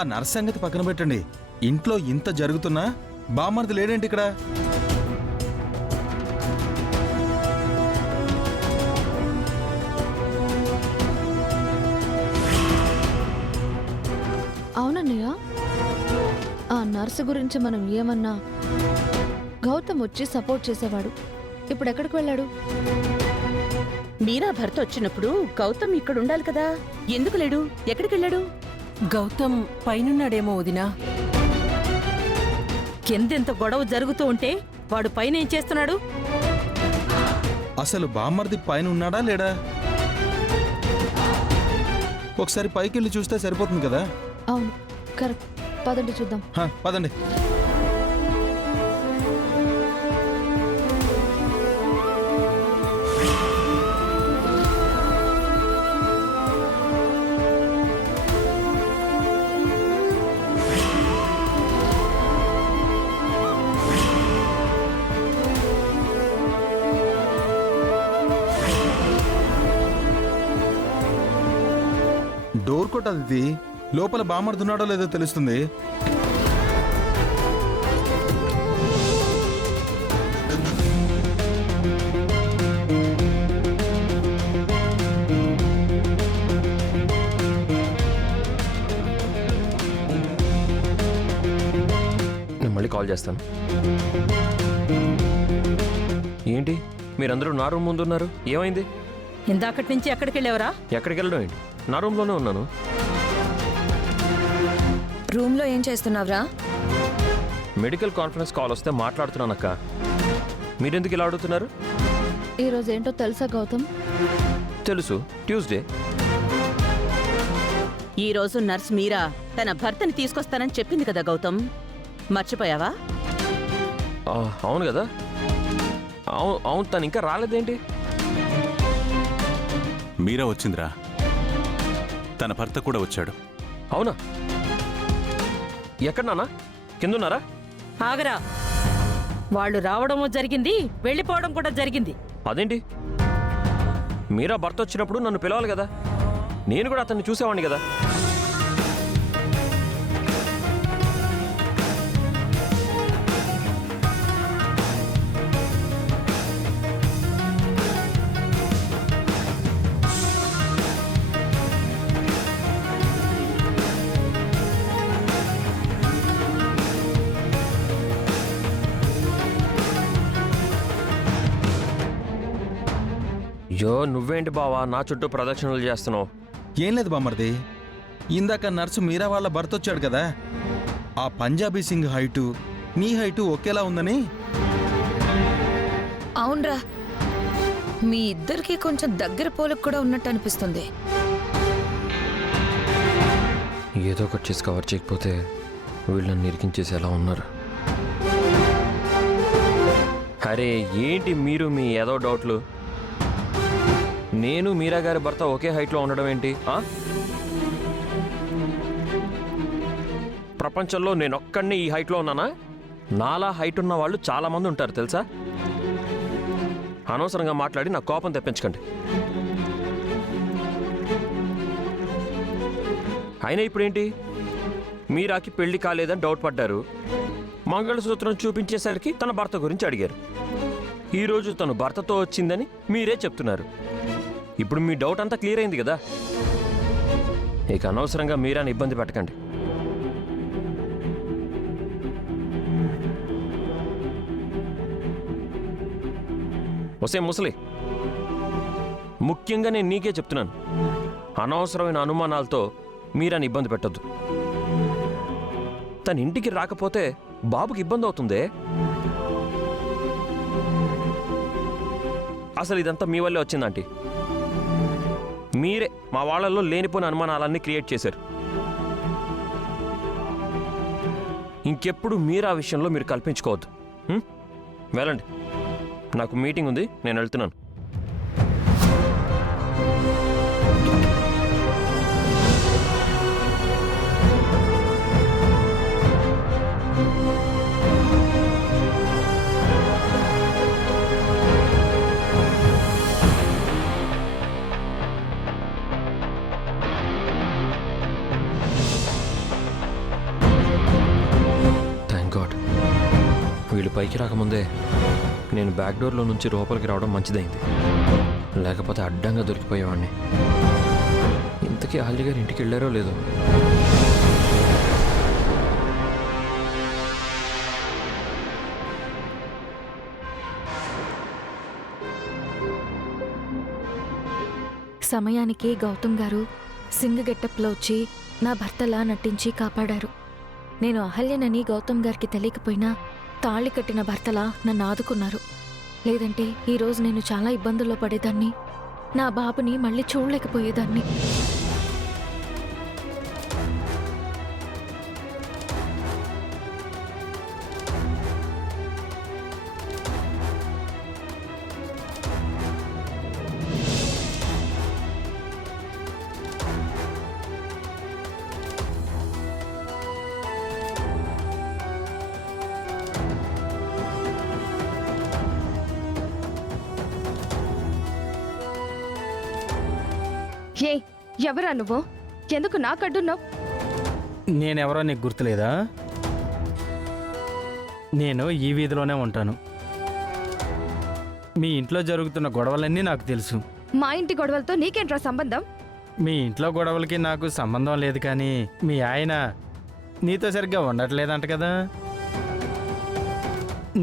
ఆ నర్స్ సంగతి పక్కన పెట్టండి. ఇంట్లో ఇంత జరుగుతున్నా బామ్మర్ది లేడేంటి ఇక్కడ? అవునన్నయ్య, ఆ నర్సు గురించి మనం ఏమన్నా గౌతమ్ వచ్చి సపోర్ట్ చేసేవాడు. ఇప్పుడు ఎక్కడికి వెళ్ళాడు? మీరా భర్త వచ్చినప్పుడు గౌతమ్ ఇక్కడ ఉండాలి కదా, ఎందుకు లేడు? ఎక్కడికి వెళ్ళాడు? గౌతమ్ పైనున్నాడేమో వదినా. కిందెంత గొడవ జరుగుతూ ఉంటే వాడు పైన ఏం చేస్తున్నాడు? అసలు బామ్మర్ది పైన ఉన్నాడా లేడా? ఒకసారి పైకి వెళ్ళి చూస్తే సరిపోతుంది కదా. అవును, కరెక్ట్. పదండి చూద్దాం. పదండి. డోర్ కొట్టది లోపల బామర్దున్నాడో లేదో తెలుస్తుంది. నేను మళ్ళీ కాల్ చేస్తాను. ఏంటి మీరందరూ నా రూమ్ ముందు ఉన్నారు? ఏమైంది? ఇందాకటి నుంచి ఎక్కడికి వెళ్ళావరా? ఎక్కడికి వెళ్ళడం ఏంటి? నా రూమ్లోనే ఉన్నాను. రూమ్లో ఏం చేస్తున్నావురా? మెడికల్ కాన్ఫరెన్స్ కాల్ వస్తే మాట్లాడుతున్నానక్క. మీరెందుకు ఇలా అడుగుతున్నారు? ఈరోజు ఏంటో తెలుసా గౌతమ్? తెలుసు, ట్యూస్డే. ఈ రోజు నర్స్ మీరా తన భర్తని తీసుకొస్తానని చెప్పింది కదా గౌతమ్, మర్చిపోయావా? అవును కదా. అవును, తను ఇంకా రాలేదేంటి? మీరా వచ్చిందిరా, తన భర్త కూడా వచ్చాడు. అవునా? ఎక్కడ నాన్న? కిందున్నారా? ఆగరా, వాళ్ళు రావడము జరిగింది, వెళ్ళిపోవడం కూడా జరిగింది. అదేంటి? మీరా భర్త వచ్చినప్పుడు నన్ను పిలవాలి కదా, నేను కూడా అతన్ని చూసేవాడిని కదా. అయ్యో, నువ్వేంటి బావా నా చుట్టూ ప్రదక్షిణలు చేస్తున్నావు? ఏం లేదు బామ్మర్ది, ఇందాక నర్సు మీరా వాళ్ళ భర్త వచ్చాడు కదా, ఆ పంజాబీ సింగ్ హైటు నీ హైటు ఒకేలా ఉందని. అవునరా, మీ ఇద్దరికి కొంచెం దగ్గర పోలిక కూడా ఉన్నట్టు అనిపిస్తుంది. ఏదో ఒకటి చేసి కవర్ చేయకపోతే వీళ్ళని నిరికించేసి ఎలా ఉన్నారు. అరే ఏంటి మీరు మీ ఏదో డౌట్లు? నేను మీరా గారి భర్త ఒకే హైట్లో ఉండడం ఏంటి? ప్రపంచంలో నేనొక్కడిని ఈ హైట్లో ఉన్నానా? నాలా హైట్ ఉన్న వాళ్ళు చాలామంది ఉంటారు తెలుసా. అనవసరంగా మాట్లాడి నా కోపం తెప్పించకండి. అయినా ఇప్పుడేంటి? మీరాకి పెళ్లి కాలేదని డౌట్ పడ్డారు. మంగళసూత్రం చూపించేసరికి తన భర్త గురించి అడిగారు. ఈరోజు తను భర్తతో వచ్చిందని మీరే చెప్తున్నారు. ఇప్పుడు మీ డౌట్ అంతా క్లియర్ అయింది కదా. ఇక అనవసరంగా మీరాని ఇబ్బంది పెట్టకండి. ఒసే ముసలి, ముఖ్యంగా నేను నీకే చెప్తున్నాను, అనవసరమైన అనుమానాలతో మీరాని ఇబ్బంది పెట్టొద్దు. తన ఇంటికి రాకపోతే బాబుకి ఇబ్బంది అవుతుందే. అసలు ఇదంతా మీ వల్లే వచ్చిందంటీ. మీరే మా వాళ్ళల్లో లేనిపోయిన అనుమానాలన్నీ క్రియేట్ చేశారు. ఇంకెప్పుడు మీరు ఆ విషయంలో మీరు కల్పించుకోవద్దు. వెళ్ళండి, నాకు మీటింగ్ ఉంది, నేను వెళ్తున్నాను. పైకి రాకముందే నేను బ్యాక్ డోర్లో నుంచి లోపలికి రావడం మంచిదైంది. లేకపోతే అడ్డంగా దొరికిపోయేవాడిని. ఇంతకీ ఆల్జీ గారు ఇంటికి వెళ్ళారో లేదో. సమయానికి గౌతమ్ గారు సింగ్ గెట్టప్లో వచ్చి నా భర్తలా నటించి కాపాడారు. నేను అహల్యనని గౌతమ్ గారికి తెలియకపోయినా తాళి కట్టిన భర్తలా నన్ను ఆదుకున్నారు. లేదంటే ఈరోజు నేను చాలా ఇబ్బందుల్లో పడేదాన్ని. నా బాబుని మళ్ళీ చూడలేకపోయేదాన్ని. ఏ ఎవరా నువ్వు? ఎందుకు నాకు అడ్డున్నావు? నేనెవరో నీకు గుర్తులేదా? నేను ఈ వీధిలోనే ఉంటాను. మీ ఇంట్లో జరుగుతున్న గొడవలన్నీ నాకు తెలుసు. మా ఇంటి గొడవలతో నీకేంట్రా సంబంధం? మీ ఇంట్లో గొడవలకి నాకు సంబంధం లేదు, కానీ మీ ఆయన నీతో సరిగ్గా ఉండట్లేదంట కదా.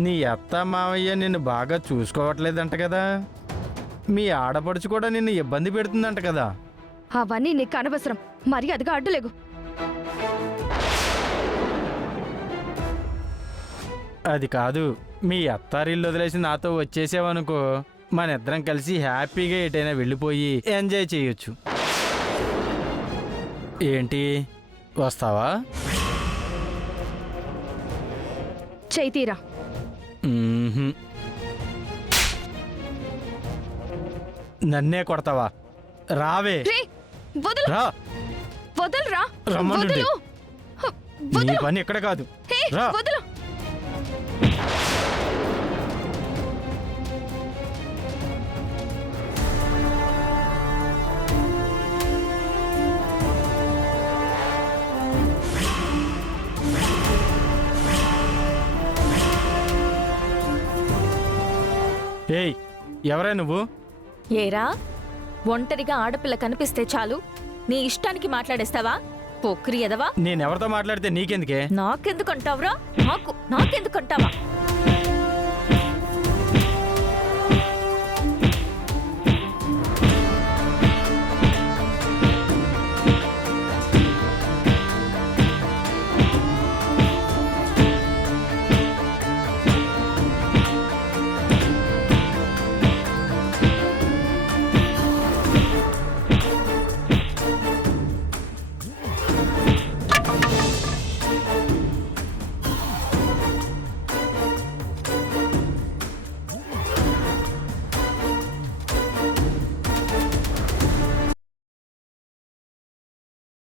నీ అత్త మావయ్య నిన్ను బాగా చూసుకోవట్లేదంట కదా. మీ ఆడపడుచు కూడా నిన్ను ఇబ్బంది పెడుతుందంట కదా. అవన్నీ నీకు అనవసరం. మర్యాదగా అడ్డులేగు. అది కాదు, మీ అత్తారిల్లు వదిలేసి నాతో వచ్చేసావనుకో, మన ఇద్దరం కలిసి హ్యాపీగా ఎటైనా వెళ్ళిపోయి ఎంజాయ్ చేయొచ్చు. ఏంటి, వస్తావా? చైతీరా. నన్నే కొడతావా? రావే. వదలు. రా. వదలురా. రమ్మనండి. వదలు. నీ వదలు. పని ఇక్కడ కాదు. హే, రా. వదలు. ఏయ్, ఎవరే నువ్వు? ఏరా, ఒంటరిగా ఆడపిల్ల కనిపిస్తే చాలు నీ ఇష్టానికి మాట్లాడేస్తావా? పొక్రి ఎదవా. నేనెవరితో మాట్లాడితే నీకెందుకే? నాకెందుకంటావురా? నాకెందుకంటావా?